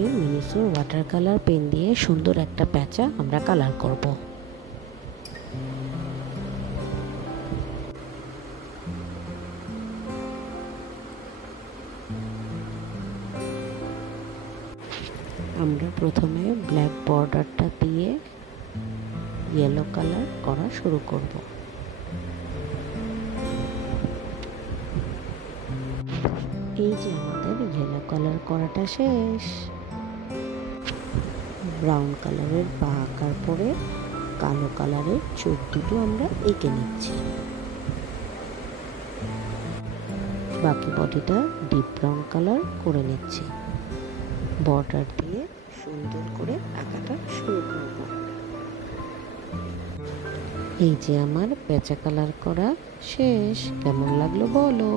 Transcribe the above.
আজকে মিনিসোর water colour pen দিয়ে সুন্দর একটা প্যাঁচা আমরা কালার করব। আমরা প্রথমে ব্ল্যাক বর্ডারটা দিয়ে ইয়েলো কালার করা শুরু করব। এই যে আমাদের ইয়েলো কালার করাটা শেষ। ব্রাউন কালারের পা আঁকার পরে কালো কালারের চোখ দুটো আমরা এঁকে নিচ্ছি। বাকি বডিটা ডিপ ব্রাউন কালার করে নিচ্ছি। বর্ডার দিয়ে সুন্দর করে আঁকাটা শুরু করব। এই যে আমার পেঁচা কালার করা শেষ। কেমন লাগলো বলো।